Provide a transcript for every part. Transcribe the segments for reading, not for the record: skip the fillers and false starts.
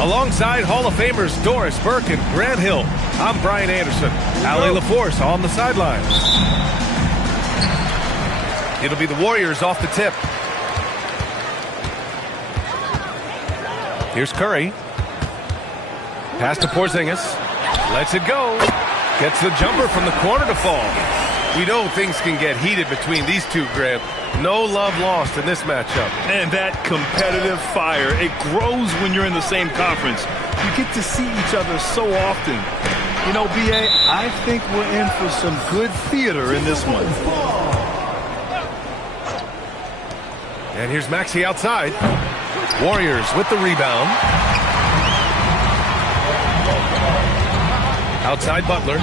Alongside Hall of Famers Doris Burke and Grant Hill, I'm Brian Anderson. Allie LaForce on the sideline. It'll be the Warriors off the tip. Here's Curry. Pass to Porzingis. Lets it go. Gets the jumper from the corner to fall. We know things can get heated between these two, Grant. No love lost in this matchup. And that competitive fire, it grows when you're in the same conference. You get to see each other so often. You know, B.A., I think we're in for some good theater in this one. And here's Maxey outside. Warriors with the rebound. Outside Butler.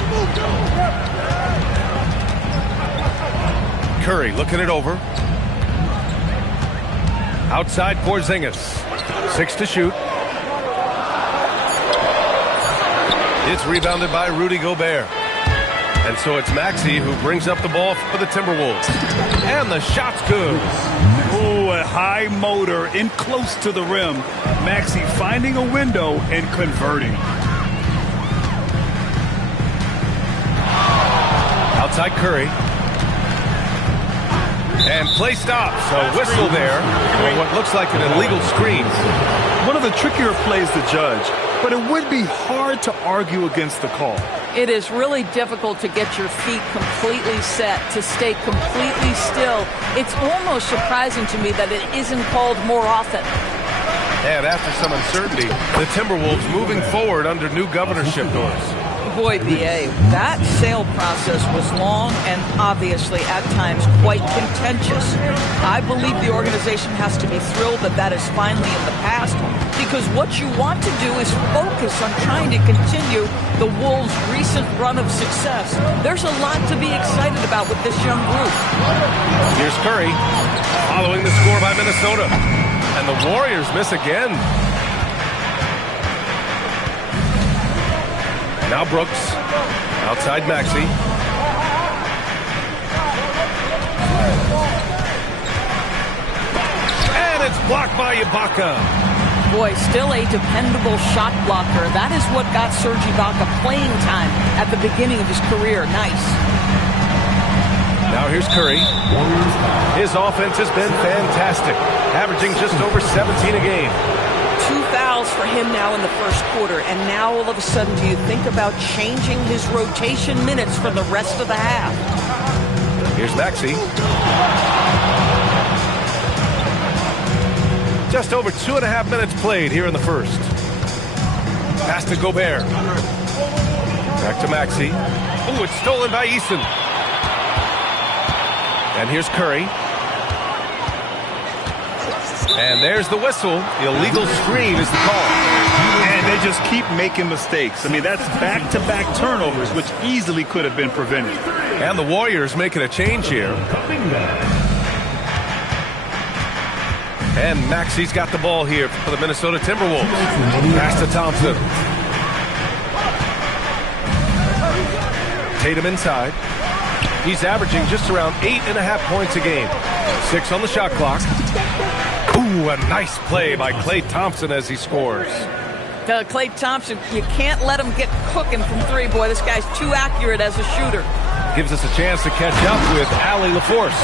Curry looking it over. Outside Porzingis. 6 to shoot. It's rebounded by Rudy Gobert. And so it's Maxey who brings up the ball for the Timberwolves. And the shot's good. Ooh, a high motor in close to the rim. Maxey finding a window and converting. Outside Curry. And play stops. A whistle there for what looks like an illegal screen. One of the trickier plays to judge, but it would be hard to argue against the call. It is really difficult to get your feet completely set, to stay completely still. It's almost surprising to me that it isn't called more often. And after some uncertainty, the Timberwolves moving forward under new governorship doors. Boy, B.A., that sale process was long and obviously at times quite contentious. I believe the organization has to be thrilled that that is finally in the past, because what you want to do is focus on trying to continue the Wolves' recent run of success. There's a lot to be excited about with this young group. Here's Curry following the score by Minnesota. And the Warriors miss again. Now Brooks, outside Maxey. And it's blocked by Ibaka. Boy, still a dependable shot blocker. That is what got Serge Ibaka playing time at the beginning of his career. Nice. Now here's Curry. His offense has been fantastic, averaging just over 17 a game. 2 fouls for him now in the first quarter, and now all of a sudden do you think about changing his rotation minutes for the rest of the half? Here's Maxey. Just over 2.5 minutes played here in the first. Pass to Gobert. Back to Maxey. Ooh, it's stolen by Eason. And here's Curry. And there's the whistle. The illegal screen is the call. And they just keep making mistakes. I mean, that's back-to-back turnovers, which easily could have been prevented. And the Warriors making a change here. And Maxey's got the ball here for the Minnesota Timberwolves. Pass to Thompson. Tatum inside. He's averaging just around 8.5 points a game. 6 on the shot clock. Ooh, a nice play by Klay Thompson as he scores. Klay Thompson, you can't let him get cooking from three. Boy, this guy's too accurate as a shooter. Gives us a chance to catch up with Allie LaForce.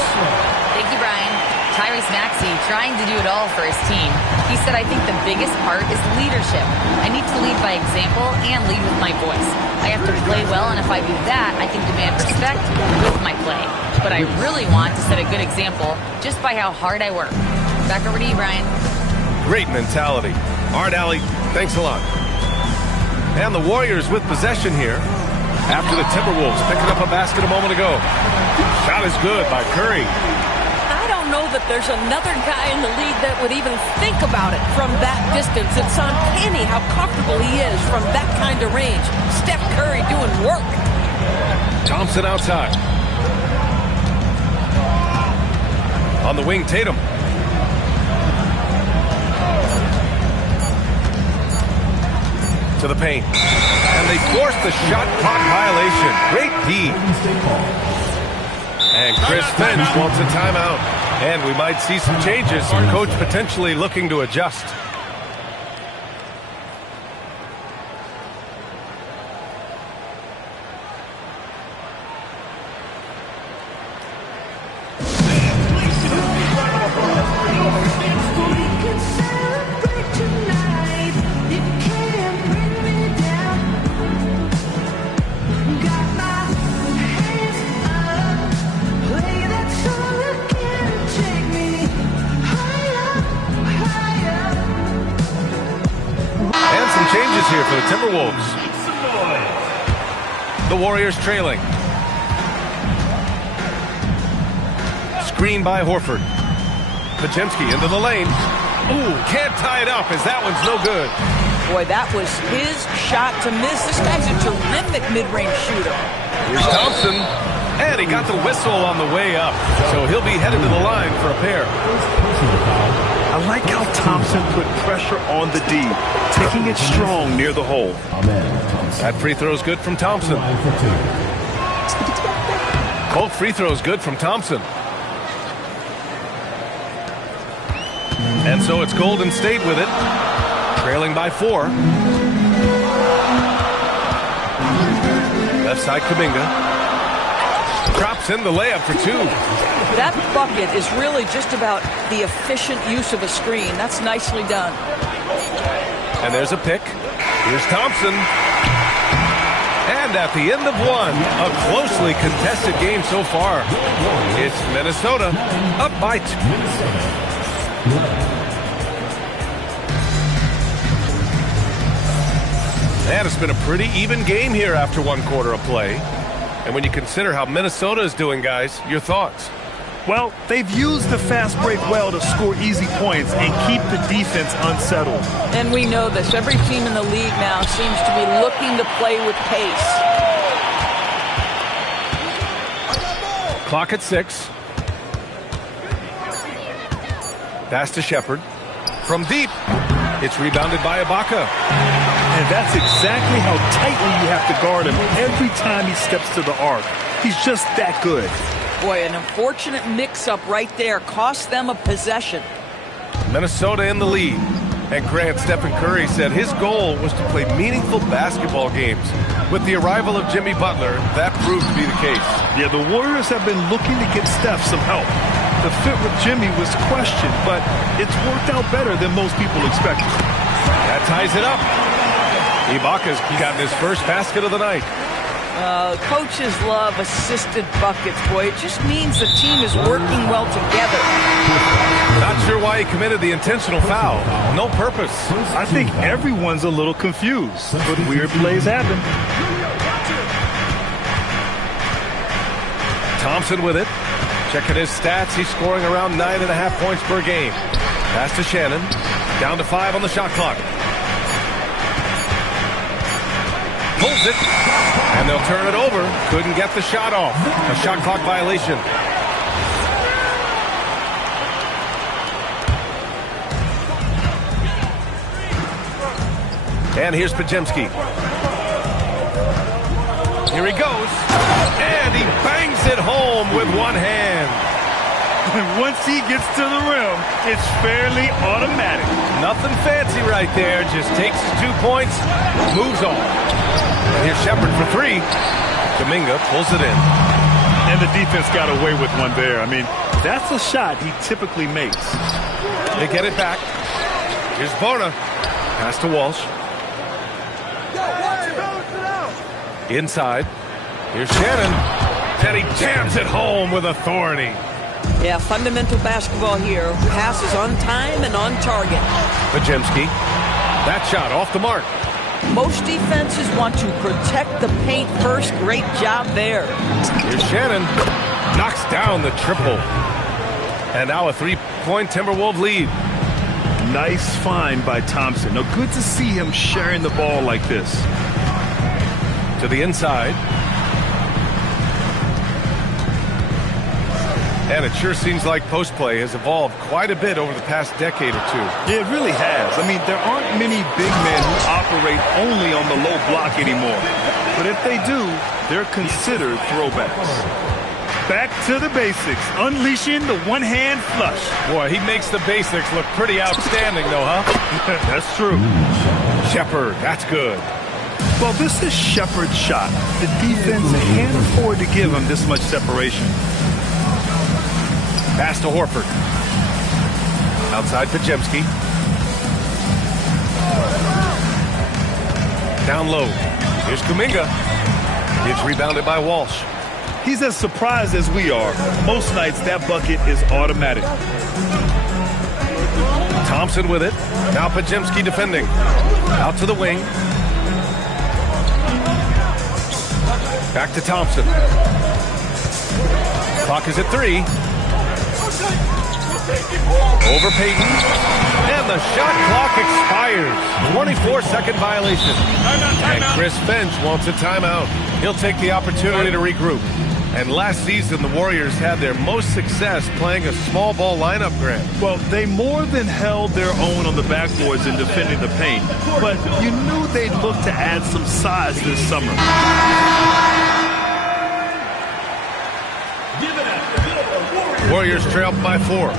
Thank you, Brian. Tyrese Maxey trying to do it all for his team. He said, I think the biggest part is leadership. I need to lead by example and lead with my voice. I have to play well, and if I do that, I can demand respect with my play. But I really want to set a good example just by how hard I work. Back over to you, Brian. Great mentality. All right, Allie, thanks a lot. And the Warriors with possession here after the Timberwolves picking up a basket a moment ago. Shot is good by Curry. I don't know that there's another guy in the league that would even think about it from that distance. It's uncanny how comfortable he is from that kind of range. Steph Curry doing work. Thompson outside. On the wing, Tatum. To the paint. And they force the shot clock violation. Great D. And Chris Finch wants a timeout. And we might see some changes. Coach potentially looking to adjust. changes here for the Timberwolves. The Warriors trailing. Screen by Horford. Podziemski into the lane. Ooh, can't tie it up as that one's no good. Boy, that was his shot to miss. This guy's a terrific mid-range shooter. Here's Thompson. And he got the whistle on the way up. So he'll be headed to the line for a pair. I like how Thompson put pressure on the D, taking it strong near the hole. That free throw's good from Thompson. Both free throws good from Thompson. And so it's Golden State with it, trailing by 4. Left side Kuminga. Drops in the layup for 2. That bucket is really just about the efficient use of a screen. That's nicely done. And there's a pick. Here's Thompson. And at the end of one, a closely contested game so far. It's Minnesota up by 2. And it's been a pretty even game here after 1 quarter of play. And when you consider how Minnesota is doing, guys, your thoughts? Well, they've used the fast break well to score easy points and keep the defense unsettled. And we know this. Every team in the league now seems to be looking to play with pace. Clock at 6. Pass to Shepherd. From deep. It's rebounded by Ibaka. And that's exactly how tightly you have to guard him every time he steps to the arc. He's just that good. Boy, an unfortunate mix-up right there. Cost them a possession. Minnesota in the lead. And Grant, Stephen Curry said his goal was to play meaningful basketball games. With the arrival of Jimmy Butler, that proved to be the case. Yeah, the Warriors have been looking to get Steph some help. The fit with Jimmy was questioned, but it's worked out better than most people expected. That ties it up. Ibaka's gotten his first basket of the night. Coaches love assisted buckets, boy. It just means the team is working well together. Not sure why he committed the intentional foul. No purpose. I think everyone's a little confused, but weird plays happen. Thompson with it. Checking his stats, he's scoring around 9.5 points per game. Pass to Shannon. Down to 5 on the shot clock. Pulls it. And they'll turn it over. Couldn't get the shot off. A shot clock violation. And here's Podziemski. Here he goes. And he bangs it home with one hand. Once he gets to the rim, it's fairly automatic. Nothing fancy right there. Just takes his 2 points, moves on. And here's Shepherd for 3. Kuminga pulls it in. And the defense got away with one there. I mean, that's a shot he typically makes. They get it back. Here's Bona. Pass to Walsh. Inside. Here's Shannon. And he jams it home with authority. Yeah, fundamental basketball here. Passes on time and on target. Podziemski. That shot off the mark. Most defenses want to protect the paint first. Great job there. Here's Shannon. Knocks down the triple. And now a 3-point Timberwolves lead. Nice find by Thompson. Now, good to see him sharing the ball like this. To the inside. And it sure seems like post play has evolved quite a bit over the past decade or 2. Yeah, it really has. I mean, there aren't many big men who operate only on the low block anymore. But if they do, they're considered throwbacks. Back to the basics, unleashing the one-hand flush. Boy, he makes the basics look pretty outstanding, though, huh? That's true. Shepherd, that's good. Well, this is Shepherd's shot. The defense can't afford to give him this much separation. Pass to Horford. Outside Podziemski. Down low. Here's Kuminga. It's rebounded by Walsh. He's as surprised as we are. Most nights, that bucket is automatic. Thompson with it. Now Podziemski defending. Out to the wing. Back to Thompson. Clock is at 3. Over Payton. And the shot clock expires. 24-second violation. And Chris Finch wants a timeout. He'll take the opportunity to regroup. And last season, the Warriors had their most success playing a small ball lineup, Grant. Well, they more than held their own on the backboards in defending the paint. But you knew they'd look to add some size this summer. Warriors trail by 4.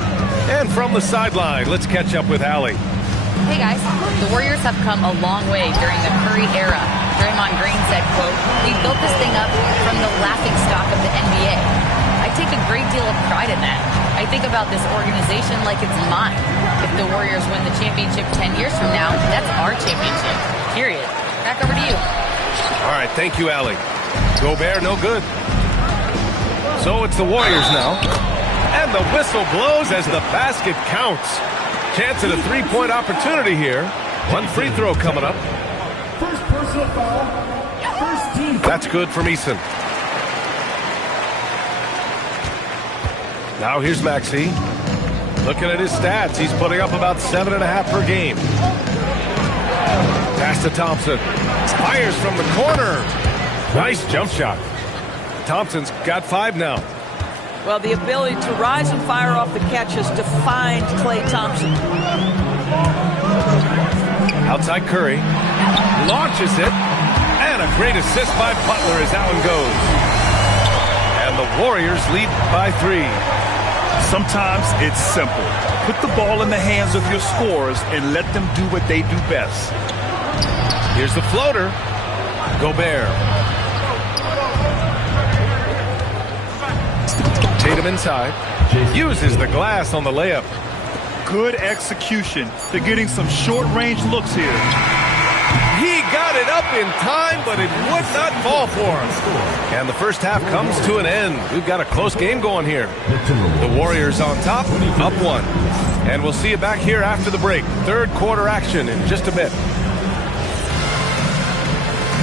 And from the sideline, let's catch up with Allie. Hey guys, the Warriors have come a long way during the Curry era. Draymond Green said, quote, "We built this thing up from the laughingstock of the NBA. I take a great deal of pride in that. I think about this organization like it's mine. If the Warriors win the championship 10 years from now, that's our championship. Period." Back over to you. All right, thank you, Allie. Gobert, no good. So it's the Warriors now. And the whistle blows as the basket counts. Chance at a three-point opportunity here. One free throw coming up. First personal foul. First team. That's good from Eason. Now here's Maxey. Looking at his stats, he's putting up about 7.5 per game. Pass to Thompson. Fires from the corner. Nice jump shot. Thompson's got 5 now. Well, the ability to rise and fire off the catch has defined Klay Thompson. Outside Curry. Launches it. And a great assist by Butler as that one goes. And the Warriors lead by 3. Sometimes it's simple. Put the ball in the hands of your scorers and let them do what they do best. Here's the floater. Gobert. Tatum inside. Uses the glass on the layup. Good execution. They're getting some short-range looks here. He got it up in time, but it would not fall for him. And the first half comes to an end. We've got a close game going here. The Warriors on top, up 1. And we'll see you back here after the break. Third quarter action in just a bit.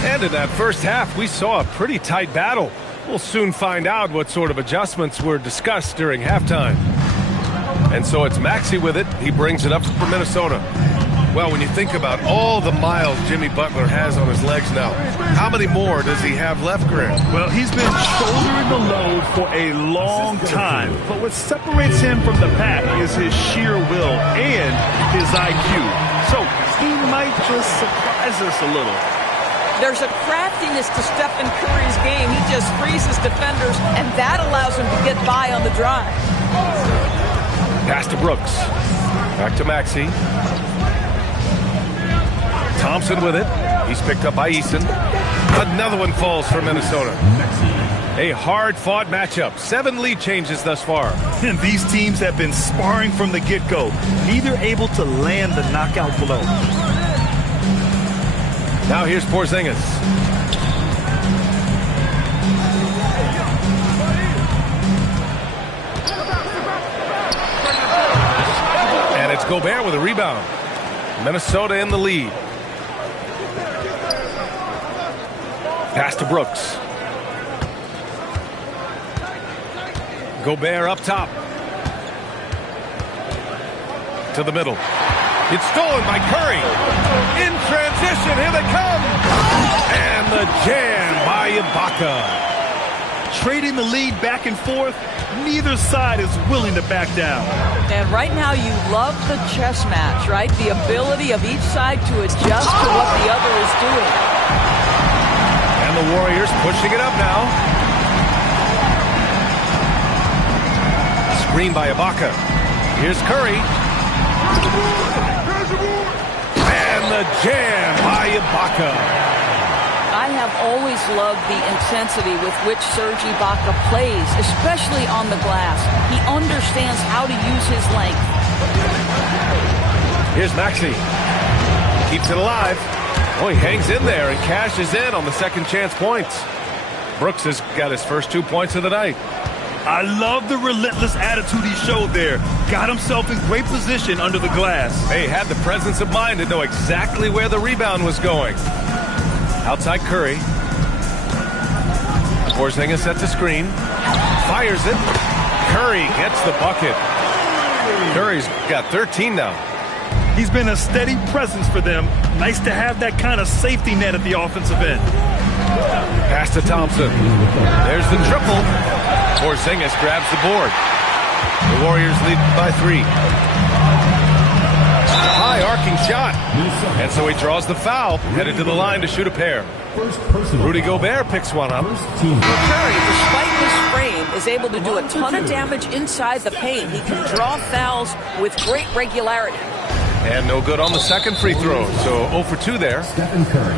And in that first half, we saw a pretty tight battle. We'll soon find out what sort of adjustments were discussed during halftime. And so it's Maxey with it. He brings it up for Minnesota. Well, when you think about all the miles Jimmy Butler has on his legs now, how many more does he have left, Grant? Well, he's been shouldering the load for a long time. But what separates him from the pack is his sheer will and his IQ. So he might just surprise us a little. There's a craftiness to Stephen Curry's game. He just freezes defenders, and that allows him to get by on the drive. Pass to Brooks. Back to Maxey. Thompson with it. He's picked up by Eason. Another one falls for Minnesota. A hard-fought matchup. 7 lead changes thus far. And these teams have been sparring from the get-go. Neither able to land the knockout blow. Now here's Porzingis. And it's Gobert with a rebound. Minnesota in the lead. Pass to Brooks. Gobert up top. To the middle. It's stolen by Curry. In transition, here they come. And the jam by Ibaka. Trading the lead back and forth, neither side is willing to back down. And right now you love the chess match, right? The ability of each side to adjust to what the other is doing. And the Warriors pushing it up now. Screen by Ibaka. Here's Curry. And the jam by Ibaka. I have always loved the intensity with which Serge Ibaka plays, especially on the glass. He understands how to use his length. Here's Maxey. Keeps it alive. Oh, he hangs in there and cashes in on the second chance points. Brooks has got his first 2 points of the night. I love the relentless attitude he showed there. Got himself in great position under the glass. He had the presence of mind to know exactly where the rebound was going. Outside Curry. Porzingis sets a screen. Fires it. Curry gets the bucket. Curry's got 13 now. He's been a steady presence for them. Nice to have that kind of safety net at the offensive end. Pass to Thompson. There's the triple. Porzingis grabs the board. The Warriors lead by 3. High arcing shot. And so he draws the foul, headed to the line to shoot a pair. Rudy Gobert picks one up. Curry, despite his frame, is able to do a ton of damage inside the paint. He can draw fouls with great regularity. And no good on the second free throw, so 0 for 2 there.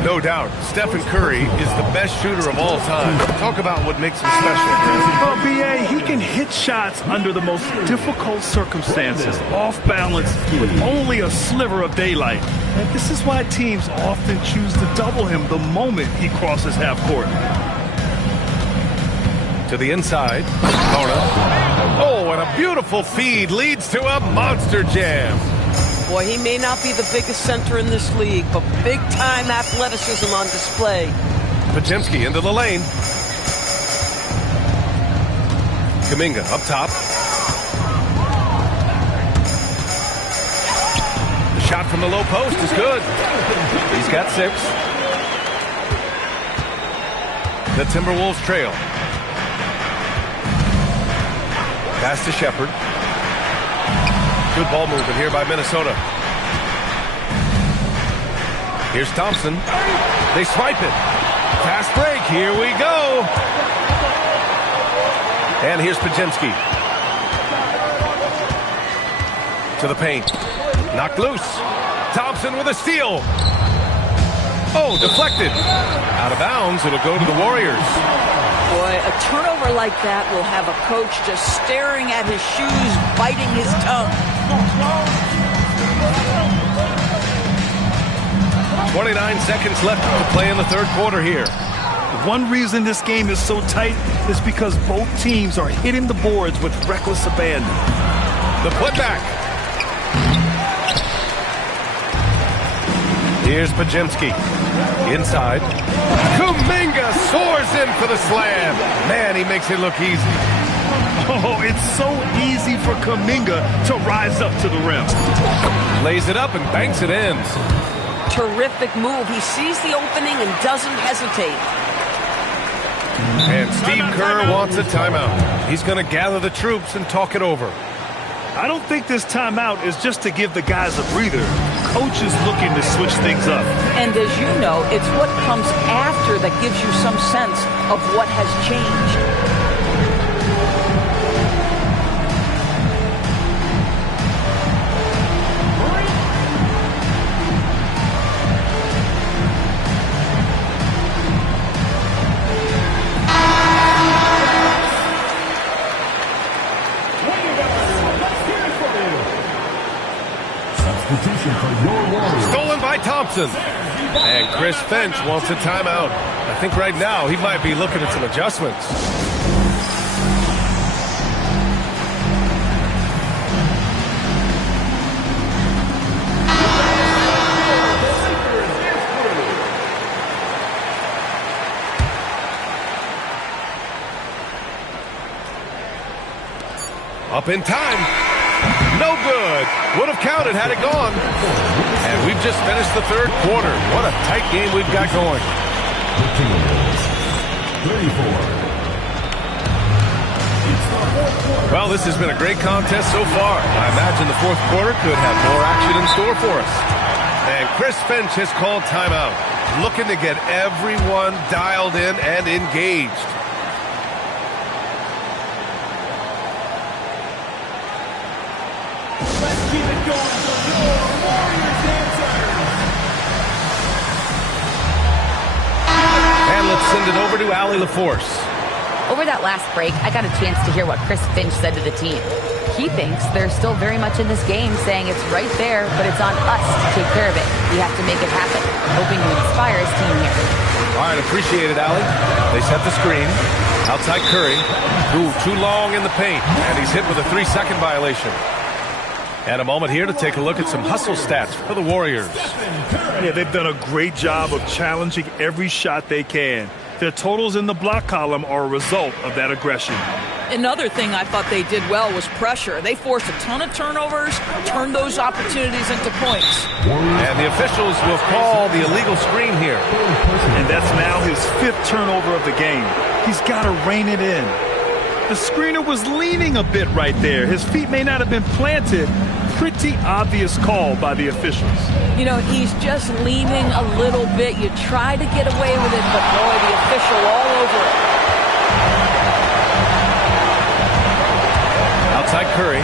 No doubt, Stephen Curry is the best shooter of all time. Talk about what makes him special. Well, B.A., he can hit shots under the most difficult circumstances, off balance, with only a sliver of daylight. And this is why teams often choose to double him the moment he crosses half court. To the inside, Mona. Oh, and a beautiful feed leads to a monster jam. Boy, he may not be the biggest center in this league, but big-time athleticism on display. Podziemski into the lane. Kuminga up top. The shot from the low post is good. He's got 6. The Timberwolves trail. Pass to Shepherd. Good ball movement here by Minnesota. Here's Thompson. They swipe it. Fast break. Here we go. And here's Podziemski. To the paint. Knocked loose. Thompson with a steal. Oh, deflected. Out of bounds. It'll go to the Warriors. Boy, a turnover like that will have a coach just staring at his shoes, biting his tongue. 29 seconds left to play in the third quarter here. One reason this game is so tight is because both teams are hitting the boards with reckless abandon. The putback. Here's Podziemski. Inside. Kuminga soars in for the slam. Man, he makes it look easy. Oh, it's so easy for Kuminga to rise up to the rim. Lays it up and banks it in. Terrific move. He sees the opening and doesn't hesitate. And Steve Kerr wants a timeout. He's going to gather the troops and talk it over. I don't think this timeout is just to give the guys a breather. Coach is looking to switch things up. And as you know, it's what comes after that gives you some sense of what has changed. Stolen by Thompson. And Chris Finch wants a timeout. I think right now he might be looking at some adjustments. Up in time. No good. Would have counted had it gone. And we've just finished the third quarter. What a tight game we've got going. Well, this has been a great contest so far. I imagine the fourth quarter could have more action in store for us. And Chris Finch has called timeout, looking to get everyone dialed in and engaged. And let's send it over to Allie LaForce. Over that last break, I got a chance to hear what Chris Finch said to the team. He thinks they're still very much in this game, saying it's right there, but it's on us to take care of it. We have to make it happen. Hoping to inspire his team here. All right, appreciate it, Allie. They set the screen. Outside Curry. Ooh, too long in the paint. And he's hit with a 3-second violation. And a moment here to take a look at some hustle stats for the Warriors. Yeah, they've done a great job of challenging every shot they can. Their totals in the block column are a result of that aggression. Another thing I thought they did well was pressure. They forced a ton of turnovers, turned those opportunities into points. And the officials will call the illegal screen here. And that's now his 5th turnover of the game. He's got to rein it in. The screener was leaning a bit right there. His feet may not have been planted. Pretty obvious call by the officials. You know, he's just leaning a little bit. You try to get away with it, but boy, the official all over it. Outside Curry.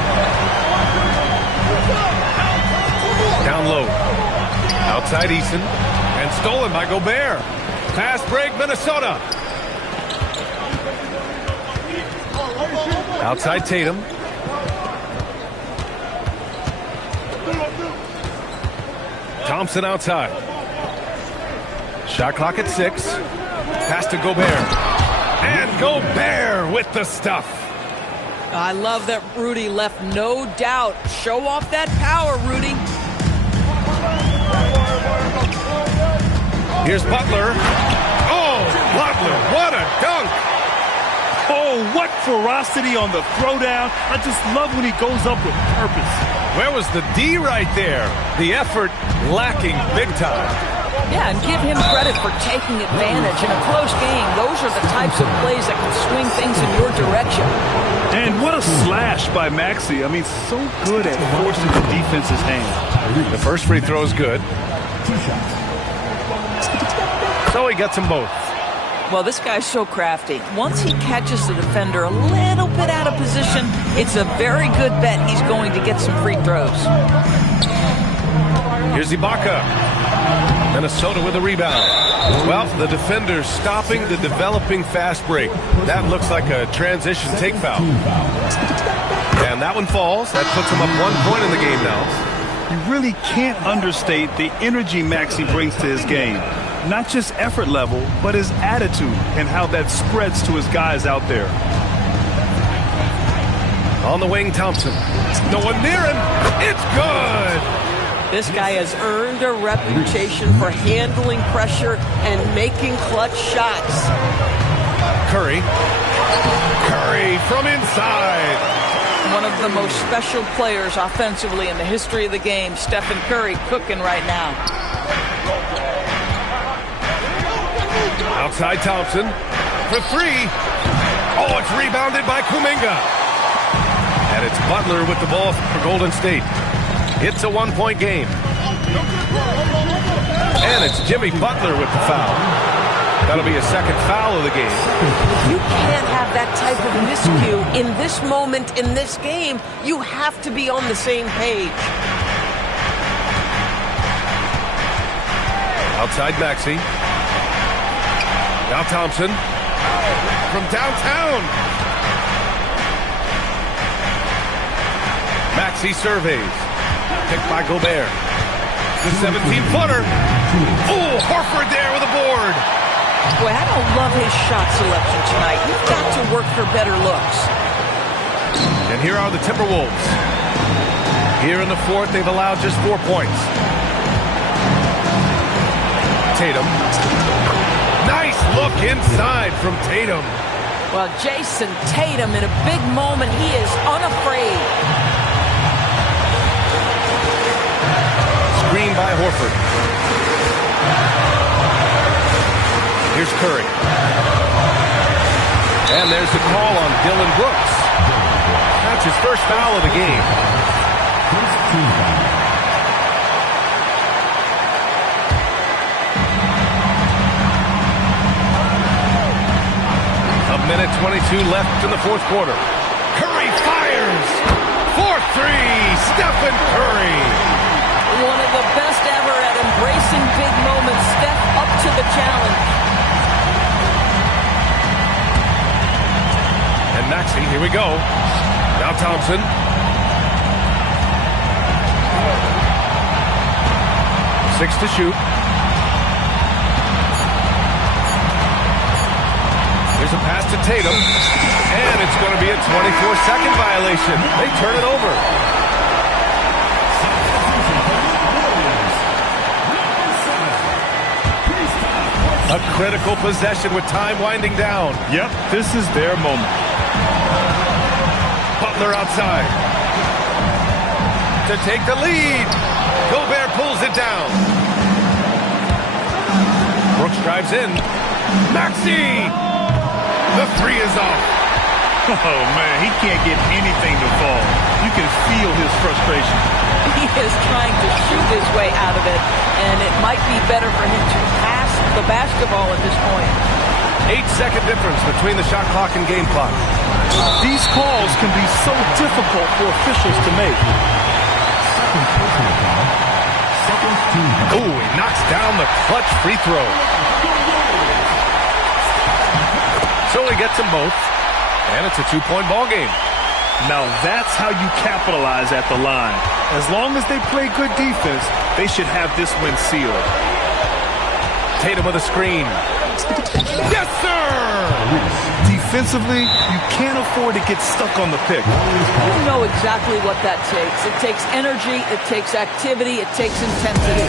Down low. Outside Eason. And stolen by Gobert. Fast break, Minnesota. Outside Tatum. Thompson outside. Shot clock at 6. Pass to Gobert. And Gobert with the stuff. I love that Rudy left no doubt. Show off that power, Rudy. Here's Butler. Oh, Butler, what a dunk. Oh, what ferocity on the throwdown. I just love when he goes up with purpose. Where was the D right there? The effort lacking big time. Yeah, and give him credit for taking advantage. In a close game, those are the types of plays that can swing things in your direction. And what a slash by Maxey. I mean, so good at forcing the defense's hand. The first free throw is good. So he gets them both. Well, this guy's so crafty. Once he catches the defender a little bit out of position, it's a very good bet he's going to get some free throws. Here's Ibaka. Minnesota with a rebound. Well, the defender's stopping the developing fast break. That looks like a transition take foul. And that one falls. That puts him up 1 point in the game now. You really can't understate the energy Maxey brings to his game. Not just effort level, but his attitude and how that spreads to his guys out there. On the wing, Thompson. No one near him. It's good. This guy has earned a reputation for handling pressure and making clutch shots. Curry. Curry from inside. One of the most special players offensively in the history of the game, Stephen Curry, cooking right now. Outside Thompson for 3. Oh, it's rebounded by Kuminga. And it's Butler with the ball for Golden State. It's a 1 point game. And it's Jimmy Butler with the foul. That'll be a second foul of the game. You can't have that type of miscue in this moment, in this game. You have to be on the same page. Outside Maxey. Now Thompson from downtown. Maxey surveys. Picked by Gobert. The 17-footer. Oh, Horford there with a board. Boy, I don't love his shot selection tonight. You've got to work for better looks. And here are the Timberwolves. Here in the fourth, they've allowed just 4 points. Tatum. Nice look inside from Tatum. Well, Jason Tatum in a big moment, he is unafraid. Screen by Horford. Here's Curry. And there's the call on Dylan Brooks. That's his first foul of the game. A minute 22 left in the fourth quarter. Curry fires. 4-3, Stephen Curry. One of the best ever at embracing big moments. Steph up to the challenge. Here we go. Now Thompson. Six to shoot. Here's a pass to Tatum. And it's going to be a 24-second violation. They turn it over. A critical possession with time winding down. Yep, this is their moment. Butler outside. To take the lead. Gobert pulls it down. Brooks drives in. Maxey! The three is off. Oh, man, he can't get anything to fall. You can feel his frustration. He is trying to shoot his way out of it, and it might be better for him to pass the basketball at this point. 8-second difference between the shot clock and game clock. These calls can be so difficult for officials to make. Oh, he knocks down the clutch free throw. So he gets them both, and it's a two-point ball game. Now that's how you capitalize at the line. As long as they play good defense, they should have this win sealed. Tatum with a screen. Yes, sir! Defensively, you can't afford to get stuck on the pick. You know exactly what that takes. It takes energy, it takes activity, it takes intensity.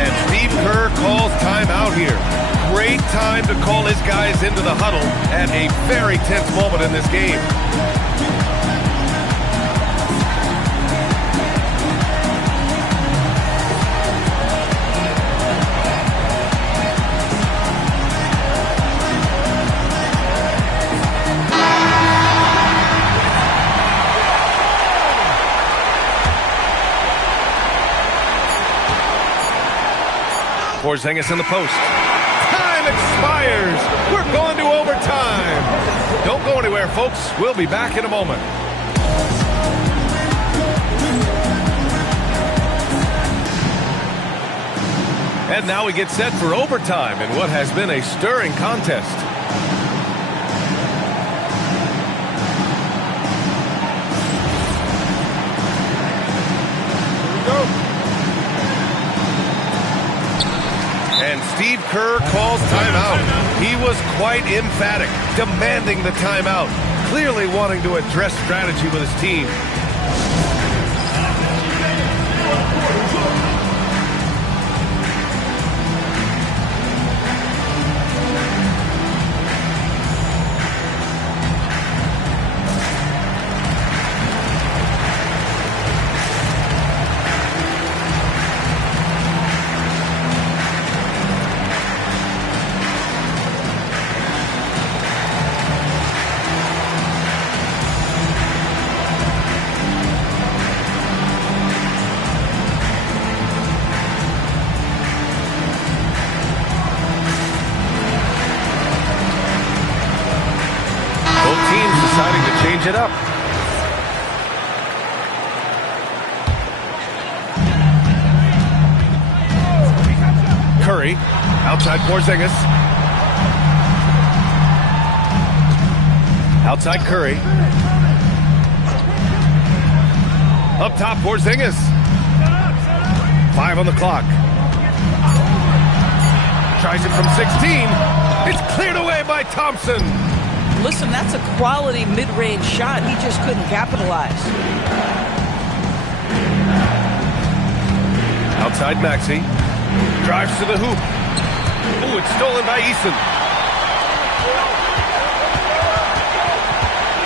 And Steve Kerr calls timeout here. Great time to call his guys into the huddle at a very tense moment in this game. Porzingis in the post. Time expires. We're going to overtime. Don't go anywhere, folks. We'll be back in a moment. And now we get set for overtime in what has been a stirring contest. And Steve Kerr calls timeout. He was quite emphatic, demanding the timeout, clearly wanting to address strategy with his team. Deciding to change it up. Curry, outside Porzingis. Outside Curry. Up top Porzingis. 5 on the clock. Tries it from 16. It's cleared away by Thompson. Listen, that's a quality mid-range shot. He just couldn't capitalize. Outside Maxey. Drives to the hoop. Ooh, it's stolen by Eason.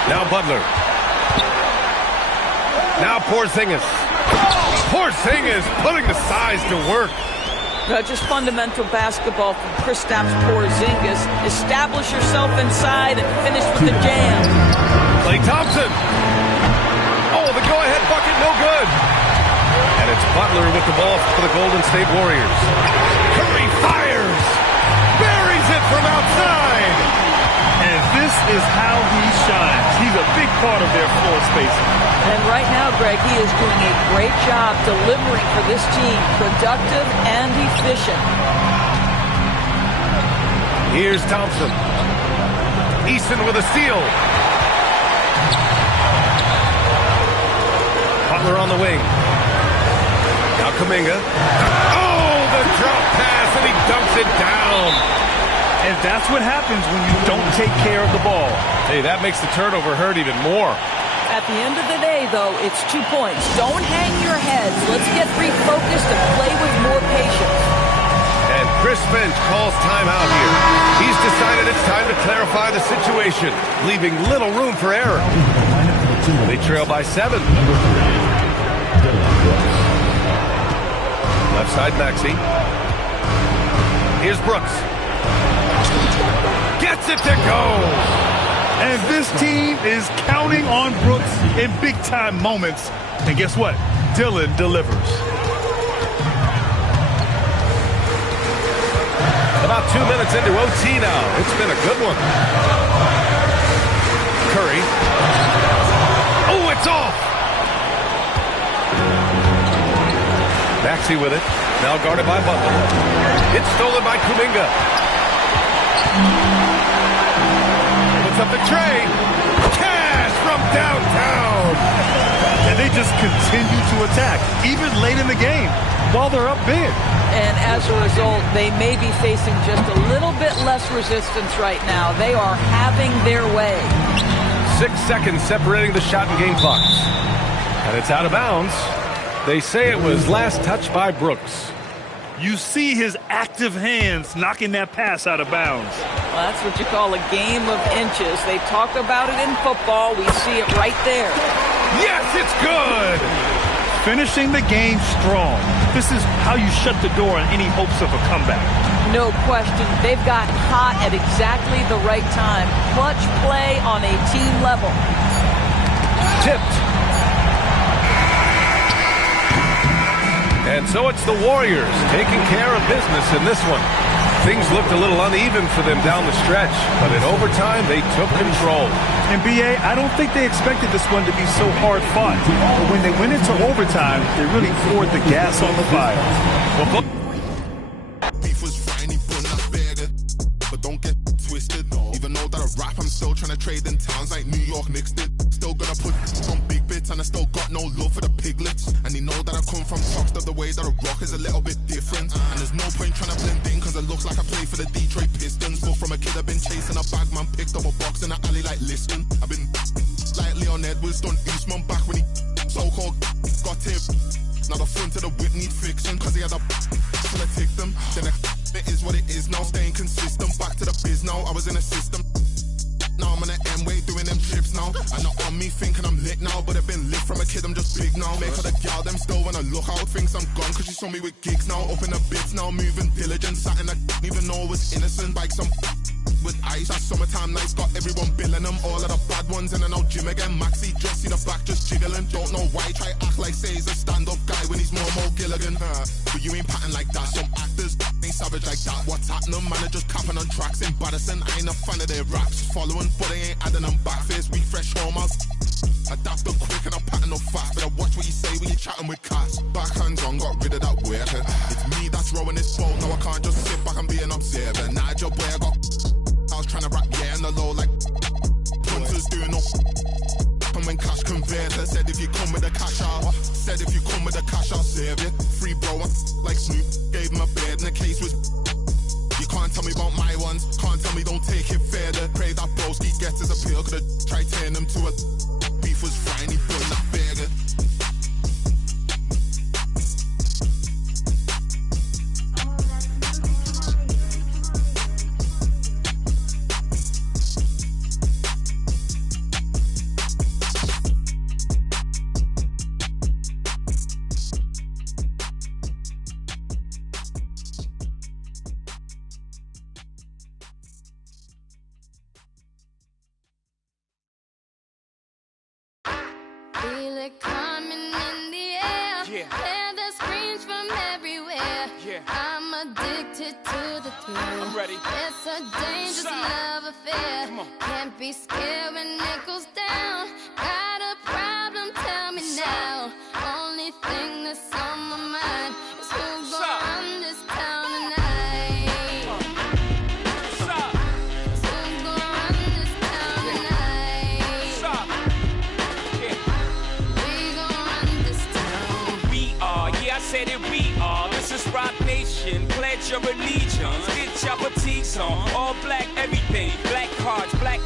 Now Butler. Now Porzingis. Porzingis putting the size to work. Just fundamental basketball from Kristaps Porzingis. Establish yourself inside and finish with the jam. Klay Thompson. Oh, the go-ahead bucket, no good. And it's Butler with the ball for the Golden State Warriors. Curry fires. Buries it from outside. And this is how he shines. He's a big part of their floor spacing. And right now, Greg, he is doing a great job delivering for this team. Productive and efficient. Here's Thompson. Eason with a steal. Butler on the wing. Now Kuminga. Oh, the drop pass, and he dumps it down. And that's what happens when you don't take care of the ball. Hey, that makes the turnover hurt even more. At the end of the day, though, it's 2 points. Don't hang your heads. Let's get refocused and play with more patience. And Chris Finch calls timeout here. He's decided it's time to clarify the situation, leaving little room for error. They trail by 7. Left side, Maxey. Here's Brooks. Gets it to go. And this team is counting on Brooks in big-time moments. And guess what? Dillon delivers. About 2 minutes into OT now. It's been a good one. Curry. Oh, it's off. Maxey with it. Now guarded by Butler. It's stolen by Kuminga. Puts up the tray. Cash from downtown. And they just continue to attack, even late in the game, while they're up big. And as a result, they may be facing just a little bit less resistance right now. They are having their way. 6 seconds separating the shot and game clocks. And it's out of bounds. They say it was last touched by Brooks. You see his active hands knocking that pass out of bounds. Well, that's what you call a game of inches. They talk about it in football. We see it right there. Yes, it's good! Finishing the game strong. This is how you shut the door on any hopes of a comeback. No question. They've got hot at exactly the right time. Clutch play on a team level. Tipped. And so it's the Warriors taking care of business in this one. Things looked a little uneven for them down the stretch, but in overtime, they took control. And B.A., I don't think they expected this one to be so hard fought. But when they went into overtime, they really poured the gas on the fire. Well, Beef was fine, he bun that burger. But don't get twisted. Even though that I rap, I'm still trying to trade in towns like New York Knicks did. Still gonna put on big bits, and I still got no love for the piglets. And they know that I come from Soxed up, the way that I rock is a little bit different. And there's no point trying to blend in, cause it looks like I play for the Detroit Pistons. But from a kid I've been chasing a bag, man, picked up a box in the alley like Liston. I've been like Leon Edwards, done Eastman back when he so-called got him. Now the front of the whip need fixing, cause he had a full of tick them. Then it is what it is now, staying consistent. Back to the biz now, I was in a system. Now I'm on the M-way doing them trips now. And not on me thinking I'm lit now, but I've been lit from a kid, I'm just big now. Make her the gal, them still when I look out, thinks I'm gone, cause she saw me with gigs now. Up in the bits now, moving diligent, something I didn't even know was innocent. Like some with ice, that summertime nights got everyone billing them. All of the bad ones in and out gym again. Maxi just see the back just jiggling. Don't know why, try act like say he's a stand-up guy when he's more Gilligan. But you ain't patting like that, some actors ain't savage like that. What's happening, man, they're just capping on tracks. Embarrassing, I ain't a fan of their raps. Following, but they ain't adding them back. Face refresh home out. Adapt them quick and I'm patting them fast. Better watch what you say when you're chatting with cats. Backhands on, got rid of that weird. It's me that's rowing this boat. Now I can't just sit back and be an observer. Nah, job where I got. I was trying to rap, yeah, on the low, like punters doing no. And when cash converter said if you come with the cash out, said if you come with the cash I'll serve you. Free bro, like Snoop, gave him a bed and the case was. You can't tell me about my ones, can't tell me don't take it further. Pray that broski gets his appeal, could've tried turning him to a. Beef was fine, he burned that burger. Feel it coming in the air. Hear the screams from everywhere. I'm addicted to the thrill. I'm ready. It's a dangerous love affair. Can't be scared when it goes down. Got a problem? Tell me now. Only thing that's on my mind is who's gonna run this town tonight. Who's gonna run this town tonight? said it, we are. This is Rock Nation. Pledge your allegiance. Get your fatigues on. All black, everything. Black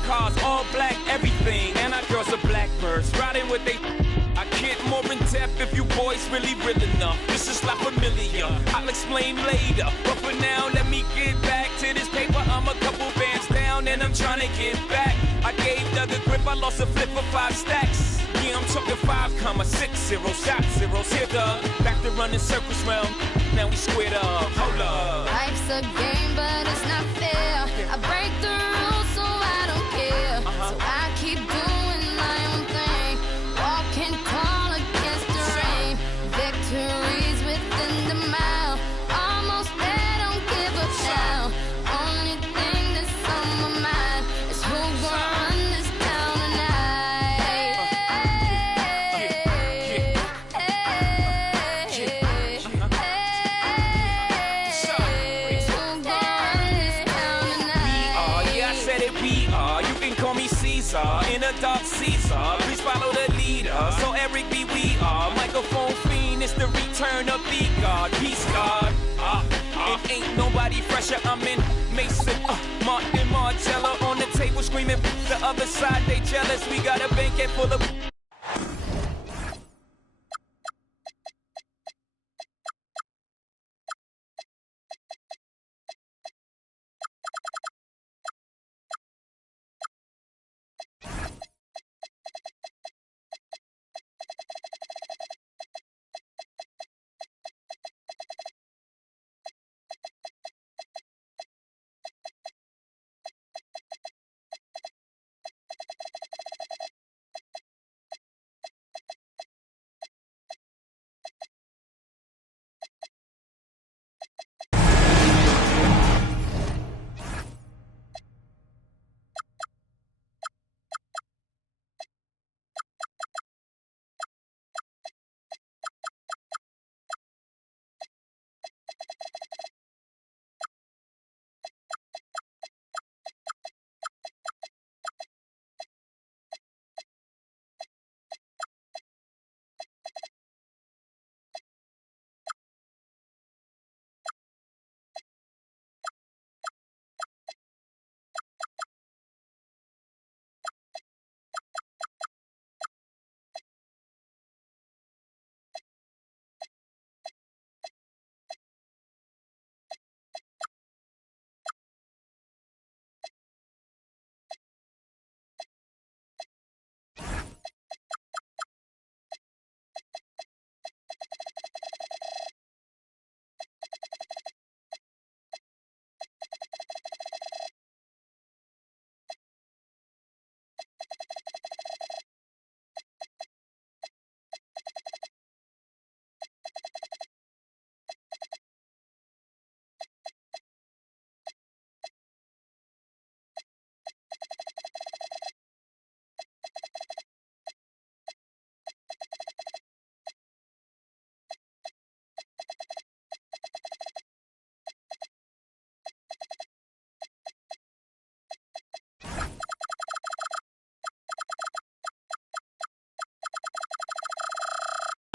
cars, all black, everything. And our girls are blackbirds, riding with they. I get more in depth if you boys really real enough. This is not familiar. I'll explain later. But for now, let me get back to this paper. I'm a couple bands down and I'm trying to get back. I gave Doug a grip, I lost a flip for 5 stacks. Yeah, I'm talking 5,60 shot zeros. Here, Doug. Back to running circles round. Now we squared up. Hold up. Life's a game, but it's not fair. I break the rules, so I don't care. So I keep doing my own thing. Walking tall against the rain. Victories within the mile. Almost there, don't give up now. Only thing that's on my mind is who's gonna run this town tonight. In a dark Caesar, please follow the leader. So Eric B, we are microphone fiend. It's the return of the God, peace God. It ain't nobody fresher. I'm in Mason, Martin Margiela on the table screaming. The other side they jealous. We got a banquet full of.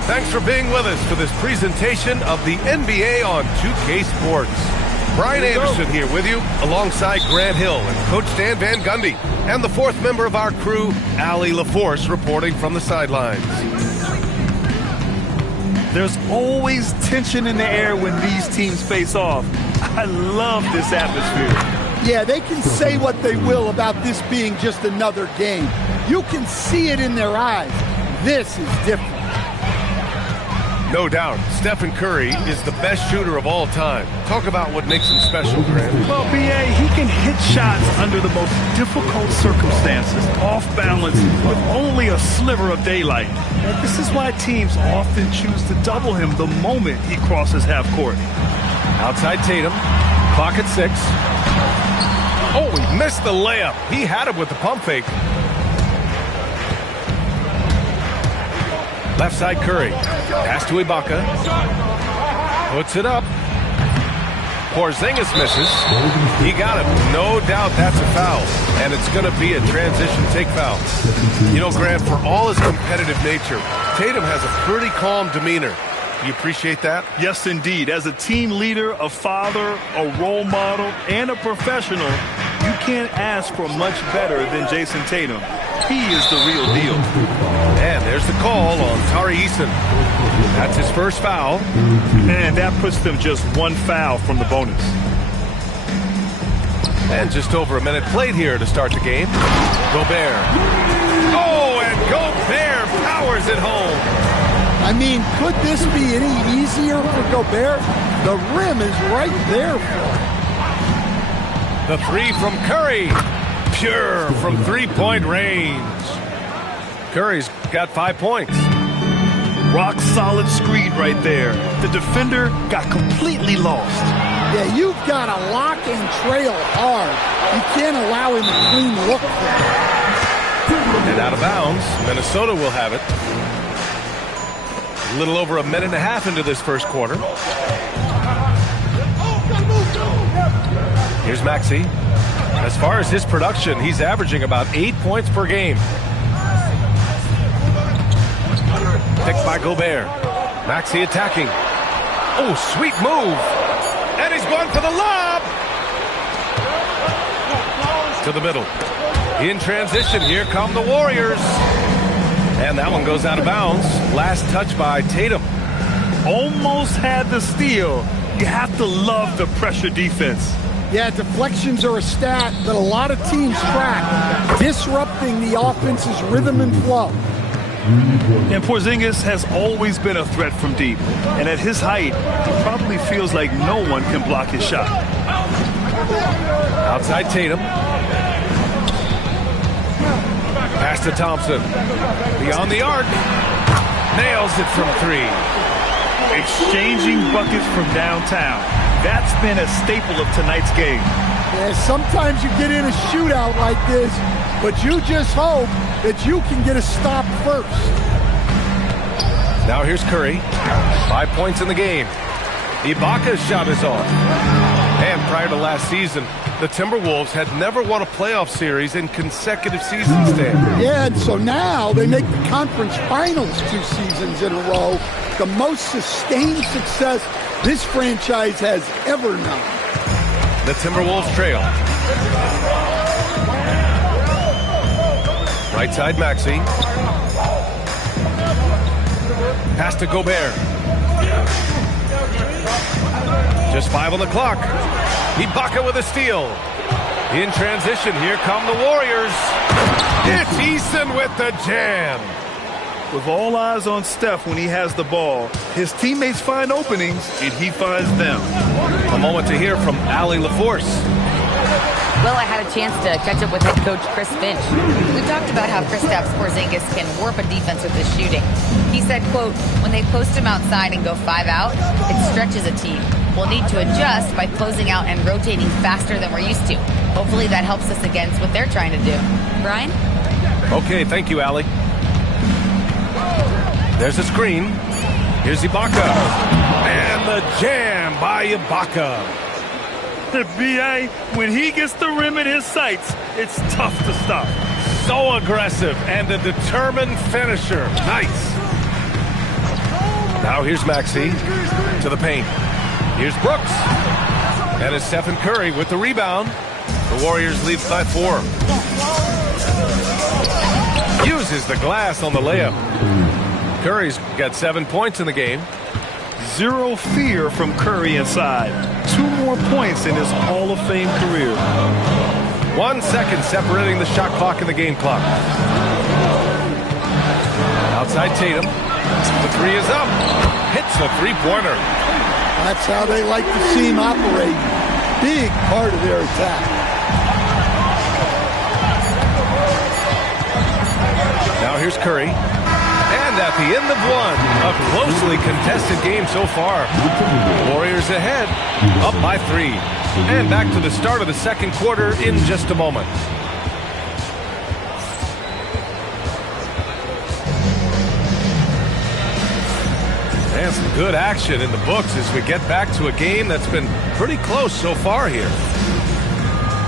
Thanks for being with us for this presentation of the NBA on 2K Sports. Brian Anderson here with you, alongside Grant Hill and Coach Dan Van Gundy, and the fourth member of our crew, Allie LaForce, reporting from the sidelines. There's always tension in the air when these teams face off. I love this atmosphere. Yeah, they can say what they will about this being just another game. You can see it in their eyes. This is different. No doubt, Stephen Curry is the best shooter of all time. Talk about what makes him special, Grant. Well, B.A., he can hit shots under the most difficult circumstances, off balance, with only a sliver of daylight. And this is why teams often choose to double him the moment he crosses half court. Outside Tatum, clock at 6. Oh, he missed the layup. He had it with the pump fake. Left side Curry. Pass to Ibaka. Puts it up. Porzingis misses. He got it. No doubt that's a foul. And it's going to be a transition take foul. You know, Grant, for all his competitive nature, Tatum has a pretty calm demeanor. You appreciate that? Yes, indeed. As a team leader, a father, a role model, and a professional, you can't ask for much better than Jason Tatum. He is the real deal. And there's the call on Tari Eason. That's his first foul. And that puts them just one foul from the bonus. And just over a minute played here to start the game. Gobert. Oh, and Gobert powers it home. I mean, could this be any easier for Gobert? The rim is right there for him. The three from Curry. Pure from three-point range. Curry's got 5 points. Rock solid screen right there. The defender got completely lost. Yeah, you've got to lock and trail hard. You can't allow him a clean look for it. And out of bounds, Minnesota will have it. A little over a minute and a half into this first quarter. Here's Maxey. As far as his production, he's averaging about 8 points per game. Picked by Gobert. Maxey attacking. Oh, sweet move. And he's going for the lob. To the middle. In transition, here come the Warriors. And that one goes out of bounds. Last touch by Tatum. Almost had the steal. You have to love the pressure defense. Yeah, deflections are a stat that a lot of teams track, disrupting the offense's rhythm and flow. And Porzingis has always been a threat from deep. And at his height, he probably feels like no one can block his shot. Outside Tatum. Pass to Thompson. Beyond the arc. Nails it from three. Exchanging buckets from downtown. That's been a staple of tonight's game. Yeah, sometimes you get in a shootout like this, but you just hope that you can get a stop first. Now here's Curry. 5 points in the game. Ibaka's shot is off. And prior to last season, the Timberwolves had never won a playoff series in consecutive seasons, Dan. Yeah, and so now they make the conference finals 2 seasons in a row. The most sustained success this franchise has ever known. The Timberwolves trail. Right side Maxey. Pass to Gobert. Just 5 on the clock. Ibaka with a steal. In transition, here come the Warriors. It's Eason with the jam. With all eyes on Steph when he has the ball, his teammates find openings, and he finds them. A moment to hear from Allie LaForce. Well, I had a chance to catch up with head coach Chris Finch. We talked about how Kristaps Porzingis can warp a defense with his shooting. He said, quote, when they post him outside and go 5 out, it stretches a team. We'll need to adjust by closing out and rotating faster than we're used to. Hopefully that helps us against what they're trying to do. Brian? Okay, thank you, Allie. There's a screen. Here's Ibaka. And the jam by Ibaka. The B.A., when he gets the rim in his sights, it's tough to stop. So aggressive and a determined finisher. Nice. Now here's Maxey to the paint. Here's Brooks. And it's Stephen Curry with the rebound. The Warriors lead by 4. Uses the glass on the layup. Curry's got 7 points in the game. Zero fear from Curry inside. 2 more points in his Hall of Fame career. 1 second separating the shot clock and the game clock. Outside Tatum. The 3 is up. Hits the 3-pointer. That's how they like to see him operate. Big part of their attack. Now here's Curry. And at the end of 1, a closely contested game so far. Warriors ahead, up by 3. And back to the start of the second quarter in just a moment. And some good action in the books as we get back to a game that's been pretty close so far here.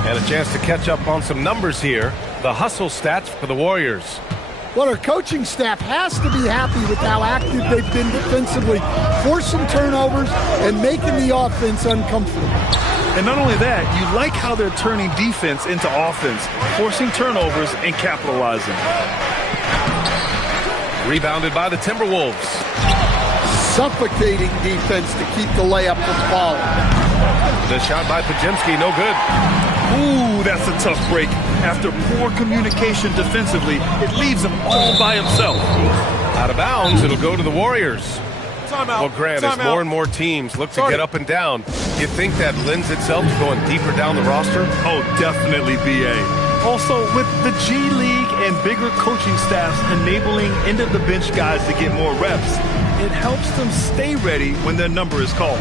And a chance to catch up on some numbers here. The hustle stats for the Warriors. Well, our coaching staff has to be happy with how active they've been defensively, forcing turnovers and making the offense uncomfortable. And not only that, you like how they're turning defense into offense, forcing turnovers and capitalizing. Rebounded by the Timberwolves. Suffocating defense to keep the layup from falling. The shot by Podziemski, no good. Ooh, that's a tough break. After poor communication defensively, it leaves him all by himself. Out of bounds, it'll go to the Warriors. Timeout. Well, Grant, as more and more teams look to get up and down, you think that lends itself to going deeper down the roster? Oh, definitely, B.A. Also, with the G League and bigger coaching staffs enabling end-of-the-bench guys to get more reps, it helps them stay ready when their number is called.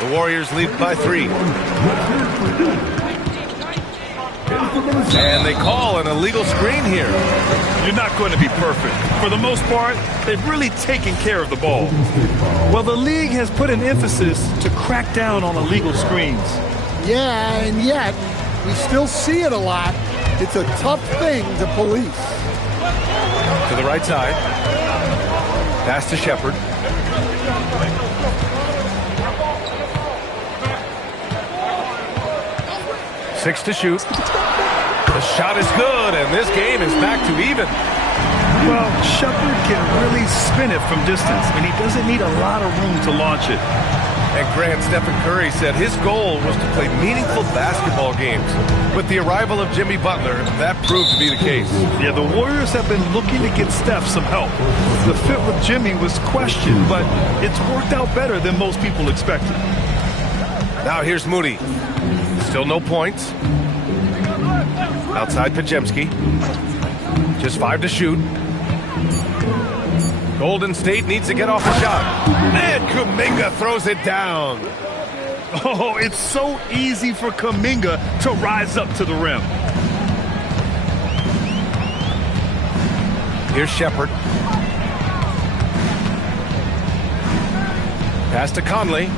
The Warriors lead by 3. And they call an illegal screen here. You're not going to be perfect. For the most part, they've really taken care of the ball. Well, the league has put an emphasis to crack down on illegal screens. Yeah, and yet, we still see it a lot. It's a tough thing to police. To the right side. Pass to Shepard. Six to shoot. The shot is good, and this game is back to even. Well, Shepard can really spin it from distance, and he doesn't need a lot of room to launch it. And Grant, Stephen Curry said his goal was to play meaningful basketball games. With the arrival of Jimmy Butler, that proved to be the case. Yeah, the Warriors have been looking to get Steph some help. The fit with Jimmy was questioned, but it's worked out better than most people expected. Now here's Moody. Still no points. Outside Podziemski. Just 5 to shoot. Golden State needs to get off the shot. And Kuminga throws it down. Oh, it's so easy for Kuminga to rise up to the rim. Here's Shepard. Pass to Conley.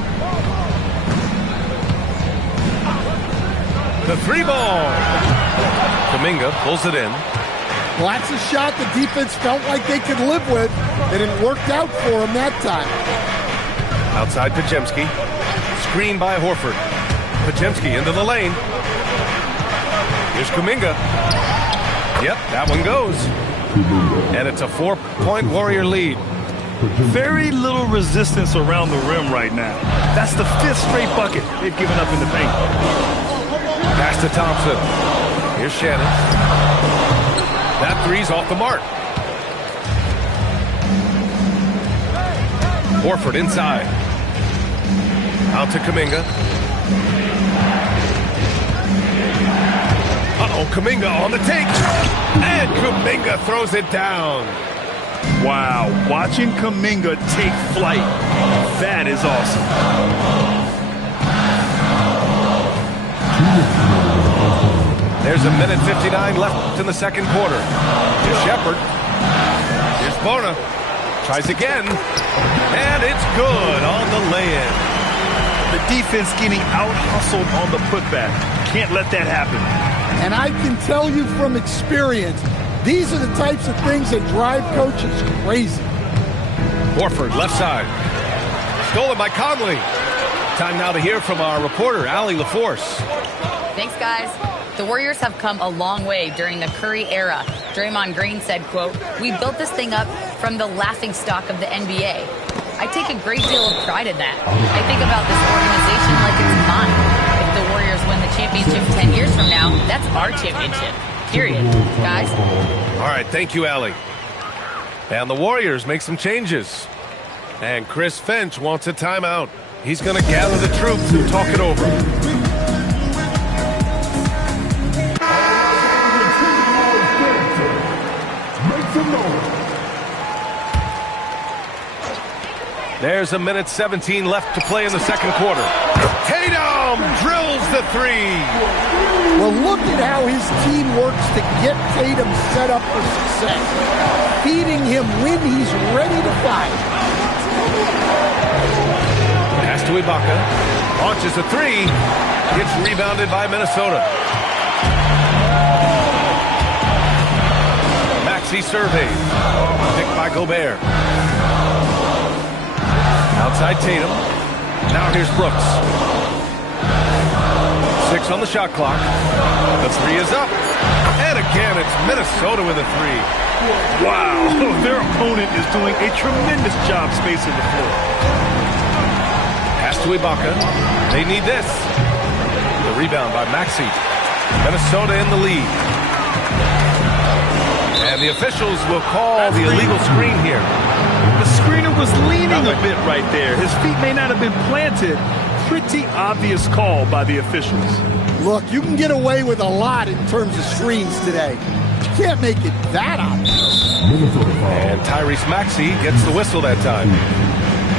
The 3-ball. Kuminga pulls it in. Well, that's a shot the defense felt like they could live with, and it worked out for them that time. Outside Podziemski. Screen by Horford. Podziemski into the lane. Here's Kuminga. Yep, that one goes. And it's a 4-point Warrior lead. Very little resistance around the rim right now. That's the 5th straight bucket they've given up in the paint. Pass to Thompson. Here's Shannon. That three's off the mark. Horford inside. Out to Kuminga. Uh-oh, Kuminga on the take. And Kuminga throws it down. Wow, watching Kuminga take flight. That is awesome. There's a minute 59 left in the second quarter. Here's Shepard. Here's Bona. Tries again. And it's good on the lay-in. The defense getting out-hustled on the putback. Can't let that happen. And I can tell you from experience, these are the types of things that drive coaches crazy. Horford, left side. Stolen by Conley. Time now to hear from our reporter, Allie LaForce. Thanks, guys. The Warriors have come a long way during the Curry era. Draymond Green said, quote, "We built this thing up from the laughingstock of the NBA. I take a great deal of pride in that. I think about this organization like it's mine. If the Warriors win the championship 10 years from now, that's our championship. Period. Guys." All right, thank you, Allie. And the Warriors make some changes. And Chris Finch wants a timeout. He's going to gather the troops and talk it over. There's a minute 17 left to play in the second quarter. Tatum drills the three. Well, look at how his team works to get Tatum set up for success, feeding him when he's ready to fire. Pass to Ibaka. Launches a three. Gets rebounded by Minnesota. Maxey surveys. Picked by Gobert. Outside Tatum. Now here's Brooks. 6 on the shot clock. The three is up. And again, it's Minnesota with a three. Wow, their opponent is doing a tremendous job spacing the floor. Pass to Ibaka. They need this. The rebound by Maxey. Minnesota in the lead. And the officials will call the illegal screen here. The screener was leaning a bit right there. His feet may not have been planted. Pretty obvious call by the officials. Look, you can get away with a lot in terms of screens today. You can't make it that obvious. And Tyrese Maxey gets the whistle that time.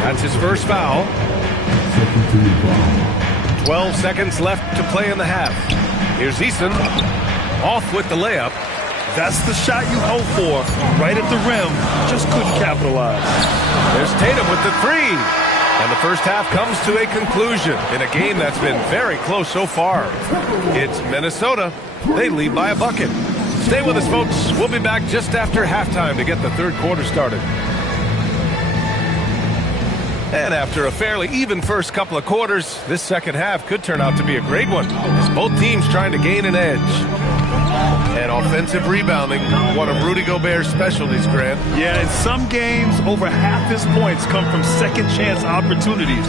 That's his first foul. 12 seconds left to play in the half. Here's Eason. Off with the layup. That's the shot you hope for. Right at the rim. Just couldn't capitalize. There's Tatum with the three. And the first half comes to a conclusion in a game that's been very close so far. It's Minnesota. They lead by a bucket. Stay with us, folks. We'll be back just after halftime to get the third quarter started. And after a fairly even first couple of quarters, this second half could turn out to be a great one, as both teams trying to gain an edge. And offensive rebounding, one of Rudy Gobert's specialties, Grant. Yeah, in some games, over half his points come from second chance opportunities.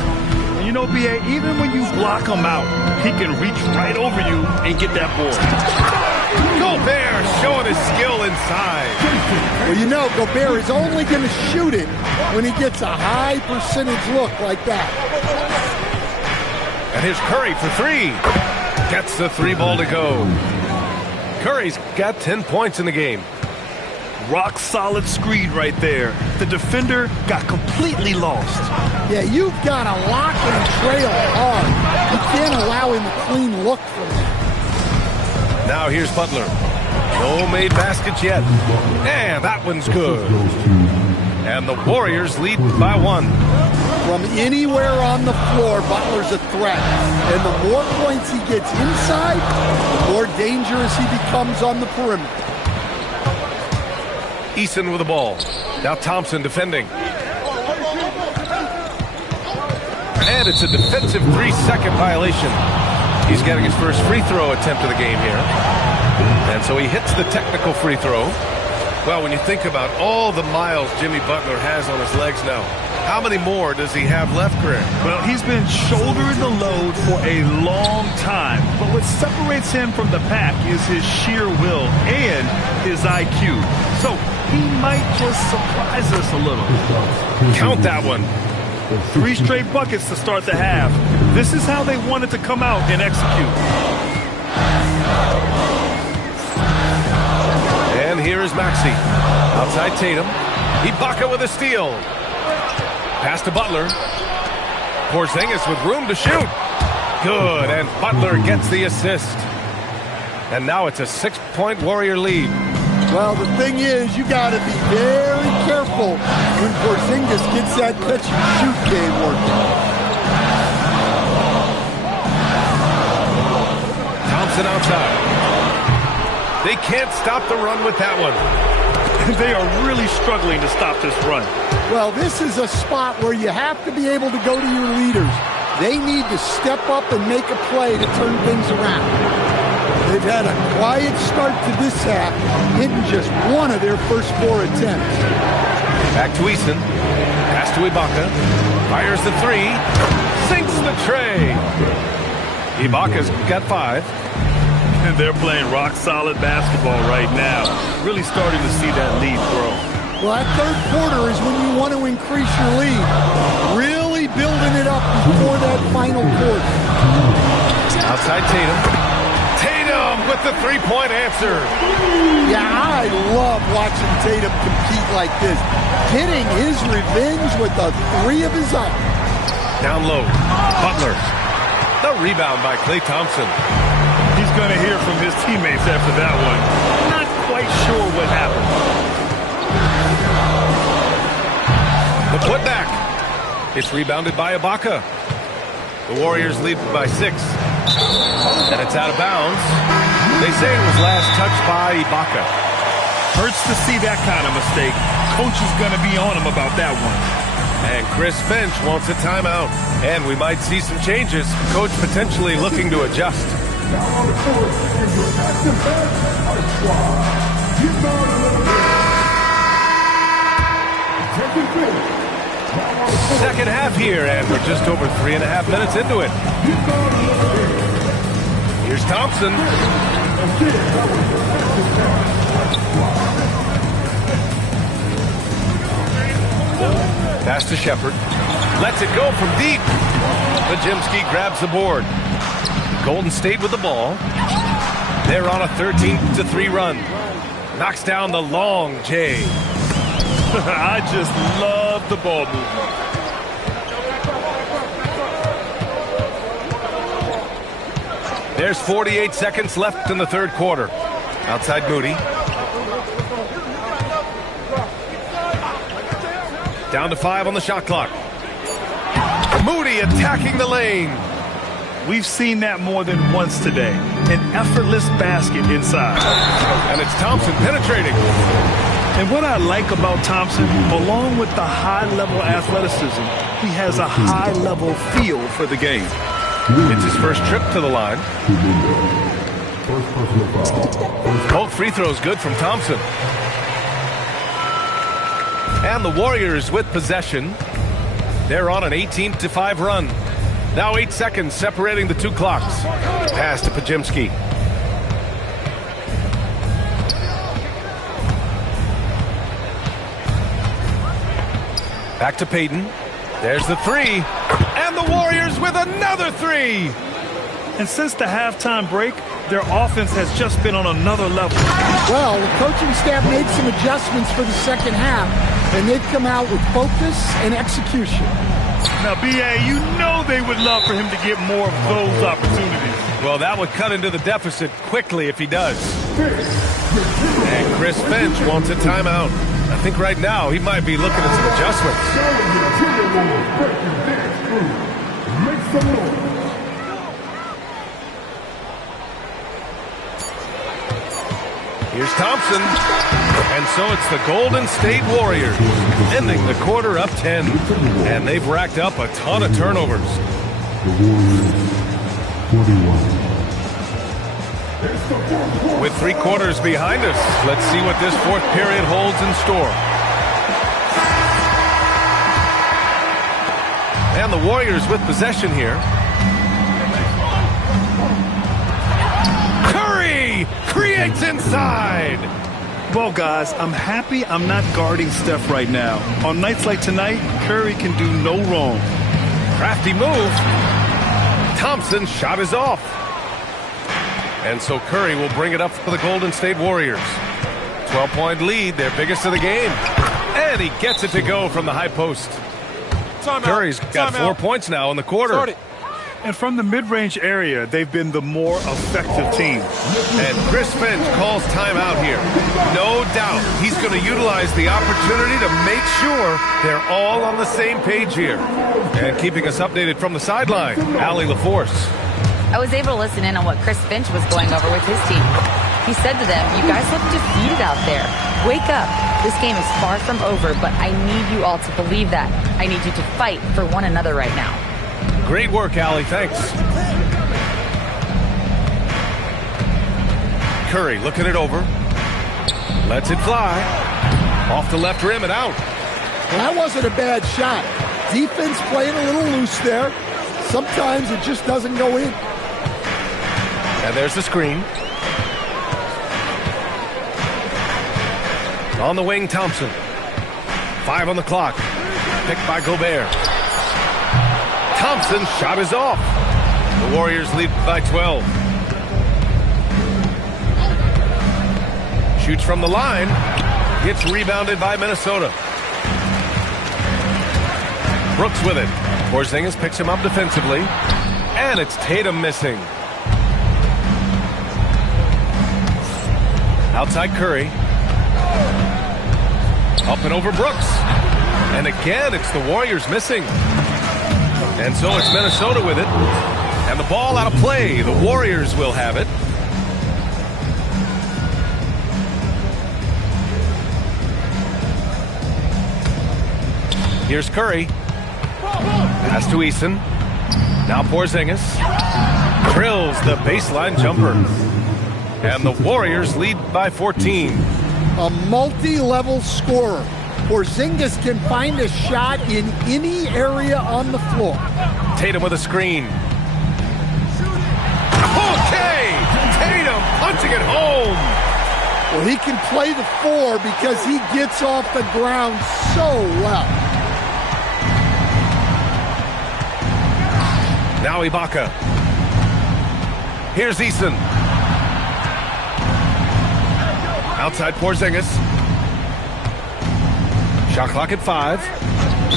And you know, B.A., even when you block him out, he can reach right over you and get that board. Gobert showing his skill inside. Well, you know, Gobert is only going to shoot it when he gets a high percentage look like that. And here's Curry for three. Gets the three ball to go. Curry's got 10 points in the game. Rock solid screen right there. The defender got completely lost. Yeah, you've got to lock and trail hard. You can't allow him a clean look from that. Now here's Butler. No made baskets yet. And that one's good. And the Warriors lead by one. From anywhere on the floor, Butler's a threat. And the more points he gets inside, the more dangerous he becomes on the perimeter. Eason with the ball. Now Thompson defending. And it's a defensive 3-second violation. He's getting his first free throw attempt of the game here. And so he hits the technical free throw. Well, when you think about all the miles Jimmy Butler has on his legs now, how many more does he have left, Grant? Well, he's been shouldering the load for a long time. But what separates him from the pack is his sheer will and his IQ. So he might just surprise us a little. Count that one. 3 straight buckets to start the half. This is how they wanted to come out and execute. And here is Maxey. Outside Tatum. Ibaka with a steal. Pass to Butler. Porzingis with room to shoot. Good, and Butler gets the assist. And now it's a 6-point Warrior lead. Well, the thing is, you got to be very careful when Porzingis gets that catch-and-shoot game working. Thompson outside. They can't stop the run with that one. They are really struggling to stop this run. Well, this is a spot where you have to be able to go to your leaders. They need to step up and make a play to turn things around. They've had a quiet start to this half, hitting just one of their first 4 attempts. Back to Eason. Pass to Ibaka. Fires the three. Sinks the tray. Ibaka's got 5. And they're playing rock-solid basketball right now. Really starting to see that lead grow. Well, that third quarter is when you want to increase your lead. Really building it up before that final quarter. Outside Tatum. Tatum with the three-point answer. Yeah, I love watching Tatum compete like this. Getting his revenge with the 3 of his own. Down low. Butler. The rebound by Klay Thompson. He's going to hear from his teammates after that one. Not quite sure what happened. The putback. It's rebounded by Ibaka. The Warriors lead by 6. And it's out of bounds. They say it was last touched by Ibaka. Hurts to see that kind of mistake. Coach is going to be on him about that one. And Chris Finch wants a timeout. And we might see some changes. Coach potentially looking to adjust. Second half here, and we're just over 3.5 minutes into it. Here's Thompson. Pass to Shepherd. Lets it go from deep. Podziemski grabs the board. Golden State with the ball. They're on a 13-3 run. Knocks down the long J. I just love the ball movement. There's 48 seconds left in the third quarter. Outside Moody. Down to 5 on the shot clock. Moody attacking the lane. We've seen that more than once today. An effortless basket inside. And it's Thompson penetrating. And what I like about Thompson, along with the high-level athleticism, he has a high-level feel for the game. It's his first trip to the line. Both free throws good from Thompson. And the Warriors with possession. They're on an 18-5 run. Now 8 seconds separating the two clocks. Pass to Podziemski. Back to Payton. There's the three. And the Warriors with another three. And since the halftime break, their offense has just been on another level. Well, the coaching staff made some adjustments for the second half, and they've come out with focus and execution. Now, B.A., you know they would love for him to get more of those opportunities. Well, that would cut into the deficit quickly if he does. And Chris Finch wants a timeout. I think right now he might be looking at some adjustments. Here's Thompson. And so it's the Golden State Warriors ending the quarter up 10. And they've racked up a ton of turnovers. The Warriors, 41. With 3 quarters behind us, let's see what this fourth period holds in store. And the Warriors with possession here. Curry creates inside. Well, guys, I'm happy I'm not guarding Steph right now. On nights like tonight, Curry can do no wrong. Crafty move. Thompson's shot is off. And so Curry will bring it up for the Golden State Warriors. 12-point lead, their biggest of the game. And he gets it to go from the high post. Curry's got 4 points now in the quarter. And from the mid-range area, they've been the more effective team. And Chris Finch calls timeout here. No doubt he's going to utilize the opportunity to make sure they're all on the same page here. And keeping us updated from the sideline, Allie LaForce. I was able to listen in on what Chris Finch was going over with his team. He said to them, "You guys look defeated out there. Wake up. This game is far from over, but I need you all to believe that. I need you to fight for one another right now." Great work, Allie. Thanks. Curry looking it over. Lets it fly. Off the left rim and out. Well, that wasn't a bad shot. Defense playing a little loose there. Sometimes it just doesn't go in. And there's the screen. On the wing, Thompson. 5 on the clock. Picked by Gobert. Thompson's shot is off. The Warriors lead by 12. Shoots from the line. Gets rebounded by Minnesota. Brooks with it. Porzingis picks him up defensively. And it's Tatum missing. Outside Curry. Up and over Brooks. And again, it's the Warriors missing. And so it's Minnesota with it. And the ball out of play. The Warriors will have it. Here's Curry. Pass to Eason. Now Porzingis. Drills the baseline jumper. And the Warriors lead by 14. A multi-level scorer. Porzingis can find a shot in any area on the floor. Tatum with a screen. Okay! Tatum punching it home. Well, he can play the 4 because he gets off the ground so well. Now Ibaka. Here's Eason. Outside Porzingis. Shot clock at 5.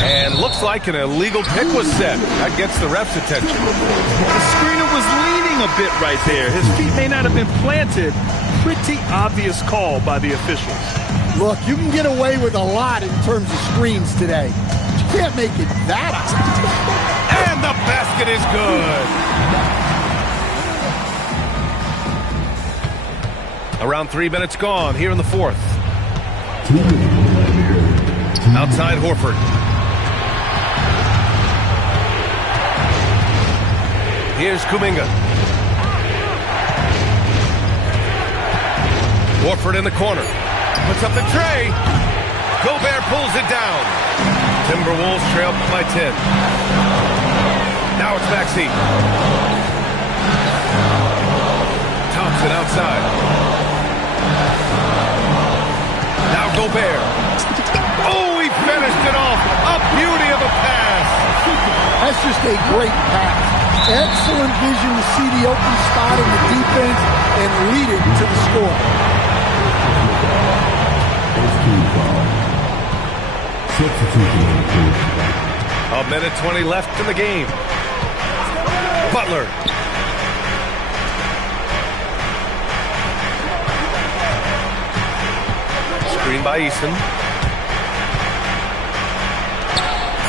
And looks like an illegal pick was set. That gets the ref's attention. The screener was leaning a bit right there. His feet may not have been planted. Pretty obvious call by the officials. Look, you can get away with a lot in terms of screens today. But you can't make it that high. And the basket is good. Around 3 minutes gone here in the fourth. Outside Horford. Here's Kuminga. Horford in the corner. Puts up the tray. Gobert pulls it down. Timberwolves trail by 10. Now it's Maxey. Thompson outside. Now Gobert. Oh, he finished it off. A beauty of a pass. That's just a great pass. Excellent vision to see the open spot in the defense and lead it to the score. A minute 20 left in the game. Butler. Screen by Eason.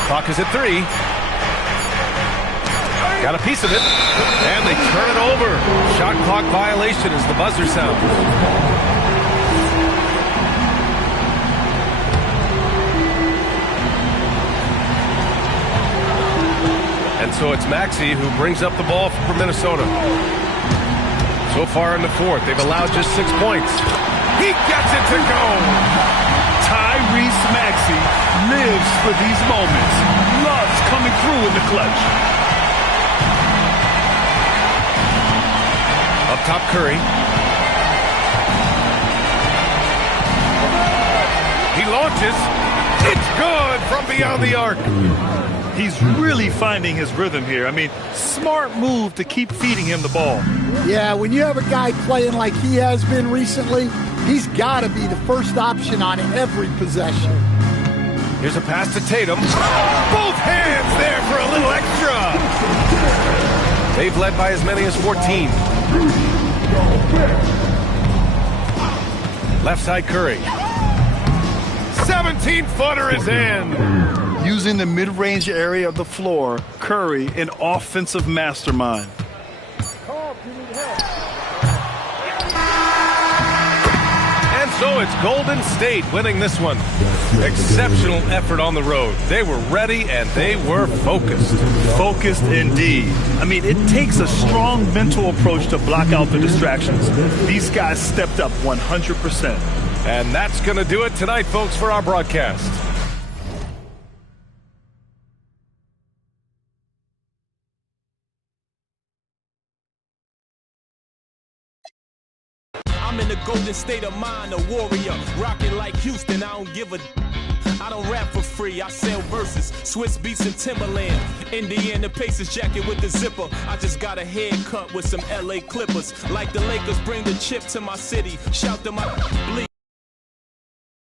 Clock is at 3. Got a piece of it. And they turn it over. Shot clock violation as the buzzer sounds. And so it's Maxey who brings up the ball for Minnesota. So far in the fourth, they've allowed just 6 points. He gets it to go. Tyrese Maxey lives for these moments. Loves coming through in the clutch. Up top, Curry. He launches. It's good from beyond the arc. He's really finding his rhythm here. I mean, smart move to keep feeding him the ball. Yeah, when you have a guy playing like he has been recently, he's got to be the first option on every possession. Here's a pass to Tatum. Both hands there for a little extra. They've led by as many as 14. Left side Curry. 17-footer is in. Using the mid-range area of the floor, Curry, an offensive mastermind. And so it's Golden State winning this one. Exceptional effort on the road. They were ready and they were focused. Focused indeed. I mean, it takes a strong mental approach to block out the distractions. These guys stepped up 100%. And that's going to do it tonight, folks, for our broadcast. I'm in the golden state of mind, a warrior, rocking like Houston. I don't give a. I don't rap for free, I sell verses, Swiss beats and Timberland, Indiana Pacers jacket with the zipper. I just got a haircut with some LA Clippers. Like the Lakers bring the chip to my city, shout them out, bleed.